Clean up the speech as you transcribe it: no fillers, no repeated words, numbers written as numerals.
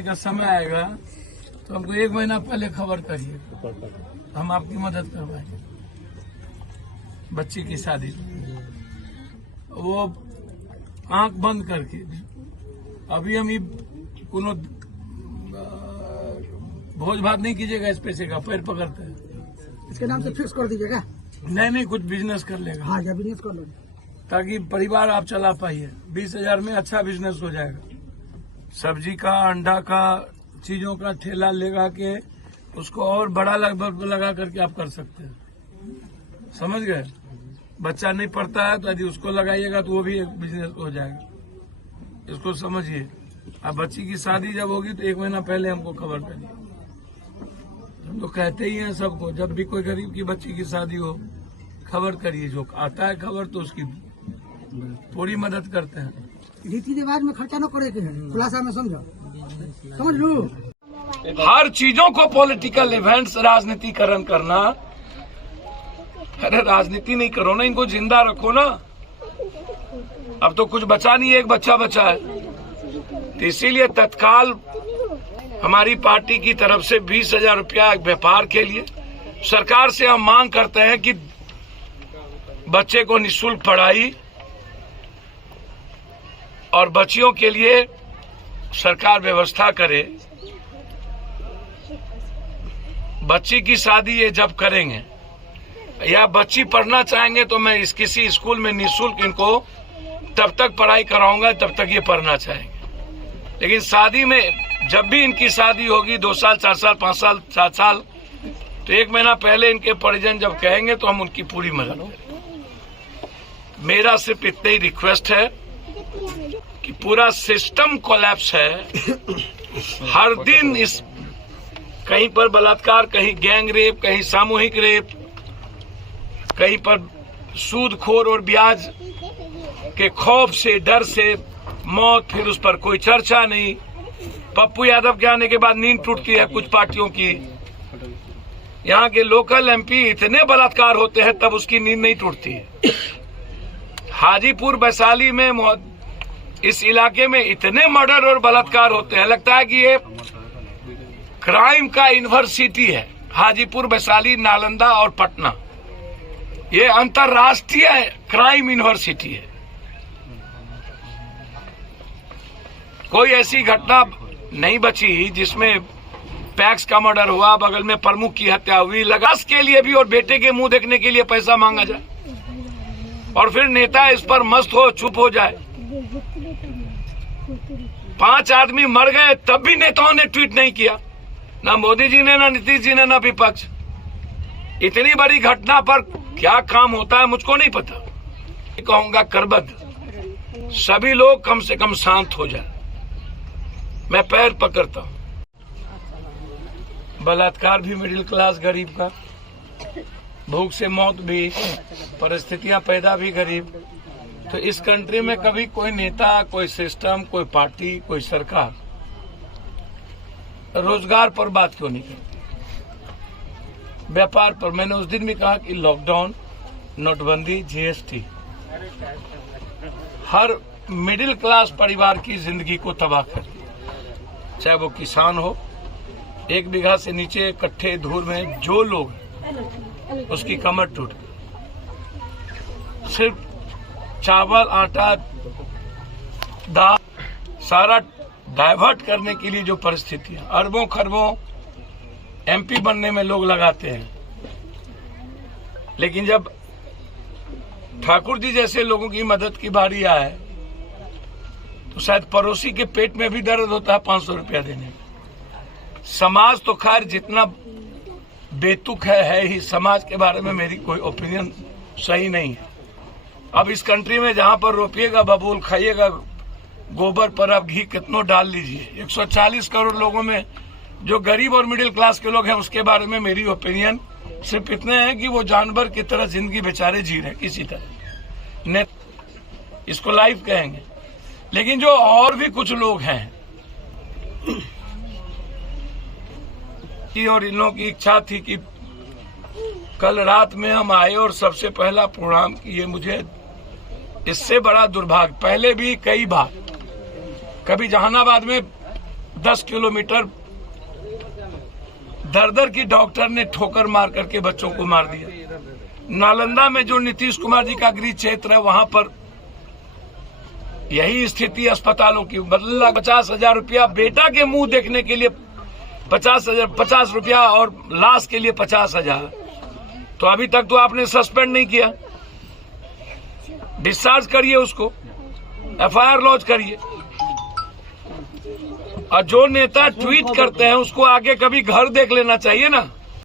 का समय आएगा तो हमको 1 महीना पहले खबर करिए, हम आपकी मदद करवाएंगे। बच्ची की शादी वो आंख बंद करके अभी हम कोनो भोज भात नहीं कीजिएगा, इस पैसे का पैर पकड़ते हैं, इसके नाम से फिक्स कर दीजिएगा। नहीं कुछ बिजनेस कर लेगा। हाँ, या बिजनेस कर लो ताकि परिवार आप चला पाइए। 20,000 में अच्छा बिजनेस हो जाएगा। सब्जी का, अंडा का, चीजों का ठेला लगा के उसको और बड़ा लगा करके आप कर सकते हैं, समझ गए। बच्चा नहीं पढ़ता है तो यदि उसको लगाइएगा तो वो भी एक बिजनेस हो जाएगा, इसको समझिए। अब बच्ची की शादी जब होगी तो 1 महीना पहले हमको खबर करिए। हम तो कहते ही हैं सबको, जब भी कोई गरीब की बच्ची की शादी हो खबर करिए। जो आता है खबर तो उसकी पूरी मदद करते हैं। रीति रिवाज में खर्चा न करे के है, खुलासा में समझो, समझ लो। हर चीजों को पॉलिटिकल इवेंट्स, राजनीतिकरण करना। अरे राजनीति नहीं करो ना, इनको जिंदा रखो ना। अब तो कुछ बचा नहीं है, एक बच्चा बचा है, तो इसीलिए तत्काल हमारी पार्टी की तरफ से 20,000 रुपया व्यापार के लिए सरकार से हम मांग करते हैं कि बच्चे को निःशुल्क पढ़ाई और बच्चियों के लिए सरकार व्यवस्था करे। बच्ची की शादी ये जब करेंगे या बच्ची पढ़ना चाहेंगे तो मैं किसी स्कूल में निःशुल्क इनको तब तक पढ़ाई कराऊंगा तब तक ये पढ़ना चाहेंगे। लेकिन शादी में जब भी इनकी शादी होगी 2 साल, 4 साल, 5 साल, 7 साल, तो 1 महीना पहले इनके परिजन जब कहेंगे तो हम उनकी पूरी मदद करेंगे। मेरा सिर्फ इतना ही रिक्वेस्ट है कि पूरा सिस्टम कोलैप्स है। हर दिन इस कहीं पर बलात्कार, कहीं गैंग रेप, कहीं सामूहिक रेप, कहीं पर सूदखोर और ब्याज के खौफ से, डर से मौत, फिर उस पर कोई चर्चा नहीं। पप्पू यादव के आने के बाद नींद टूटती है कुछ पार्टियों की। यहाँ के लोकल एमपी इतने बलात्कार होते हैं तब उसकी नींद नहीं टूटती है। हाजीपुर वैशाली में, इस इलाके में इतने मर्डर और बलात्कार होते हैं, लगता है कि ये क्राइम का यूनिवर्सिटी है। हाजीपुर, वैशाली, नालंदा और पटना, ये अंतर्राष्ट्रीय क्राइम यूनिवर्सिटी है। कोई ऐसी घटना नहीं बची जिसमें पैक्स का मर्डर हुआ, बगल में प्रमुख की हत्या हुई, लगास के लिए भी और बेटे के मुंह देखने के लिए पैसा मांगा जाए और फिर नेता इस पर मस्त हो, चुप हो जाए। 5 आदमी मर गए तब भी नेताओं ने ट्वीट नहीं किया, ना मोदी जी ने, ना नीतीश जी ने, ना विपक्ष। इतनी बड़ी घटना पर क्या काम होता है मुझको नहीं पता। कहूंगा करबद्ध सभी लोग कम से कम शांत हो जाए। मैं पैर पकड़ता हूं। बलात्कार भी मिडिल क्लास गरीब का, भूख से मौत भी, परिस्थितियां पैदा भी गरीब। तो इस कंट्री में कभी कोई नेता, कोई सिस्टम, कोई पार्टी, कोई सरकार रोजगार पर बात क्यों नहीं करती, व्यापार पर। मैंने उस दिन भी कहा कि लॉकडाउन, नोटबंदी, जीएसटी हर मिडिल क्लास परिवार की जिंदगी को तबाह कर दिया। चाहे वो किसान हो, 1 बीघा से नीचे कट्ठे धूर में जो लोग हैं, उसकी कमर टूट गई। सिर्फ चावल, आटा, दाल सारा डाइवर्ट करने के लिए जो परिस्थितियां, अरबों खरबों एमपी बनने में लोग लगाते हैं, लेकिन जब ठाकुर जी जैसे लोगों की मदद की बारी आए तो शायद पड़ोसी के पेट में भी दर्द होता है 500 रुपया देने में। समाज तो खैर जितना बेतुक है ही। समाज के बारे में मेरी कोई ओपिनियन सही नहीं है। अब इस कंट्री में जहां पर रोपिएगा बबूल, खाइएगा गोबर पर आप घी कितनों डाल लीजिए। 140 करोड़ लोगों में जो गरीब और मिडिल क्लास के लोग हैं उसके बारे में मेरी ओपिनियन सिर्फ इतने हैं कि वो जानवर की तरह जिंदगी बेचारे जी रहे किसी तरह। इसको लाइफ कहेंगे। लेकिन जो और भी कुछ लोग हैं और इन लोगों की इच्छा थी कि कल रात में हम आए और सबसे पहला प्रणाम किए। मुझे इससे बड़ा दुर्भाग्य, पहले भी कई बार, कभी जहानाबाद में 10 किलोमीटर दर की डॉक्टर ने ठोकर मार करके बच्चों को मार दिया। नालंदा में जो नीतीश कुमार जी का गृह क्षेत्र है, वहां पर यही स्थिति अस्पतालों की। मतलब 50,000 रुपया बेटा के मुंह देखने के लिए 50 रुपया और लाश के लिए 50,000। तो अभी तक तो आपने सस्पेंड नहीं किया। डिस्चार्ज करिए उसको, FIR लॉन्च करिए। और जो नेता ट्वीट करते हैं उसको आगे कभी घर देख लेना चाहिए ना।